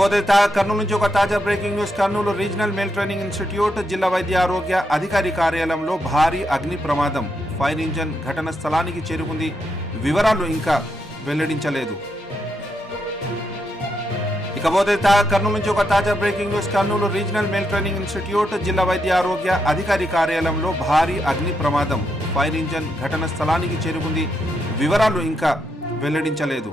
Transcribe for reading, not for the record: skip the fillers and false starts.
ఇకపోతే కర్నూలు నుంచి ఒక తాజా breaking news. Kurnool regional mail training institute జిల్లా వైద్య ఆరోగ్య అధికారి కార్యాలయంలో భారీ అగ్ని ప్రమాదం. ఫైర్ ఇంజన్ ఘటన స్థలానికి చేరుకుంది. వివరాలు ఇంకా వెల్లడించలేదు. ఇకపోతే కర్నూలు నుంచి ఒక తాజా breaking news. Kurnool regional mail training institute జిల్లా వైద్య ఆరోగ్య అధికారి కార్యాలయంలో భారీ అగ్ని ప్రమాదం. ఫైర్ ఇంజన్ ఘటన స్థలానికి చేరుకుంది. వివరాలు ఇంకా వెల్లడించలేదు.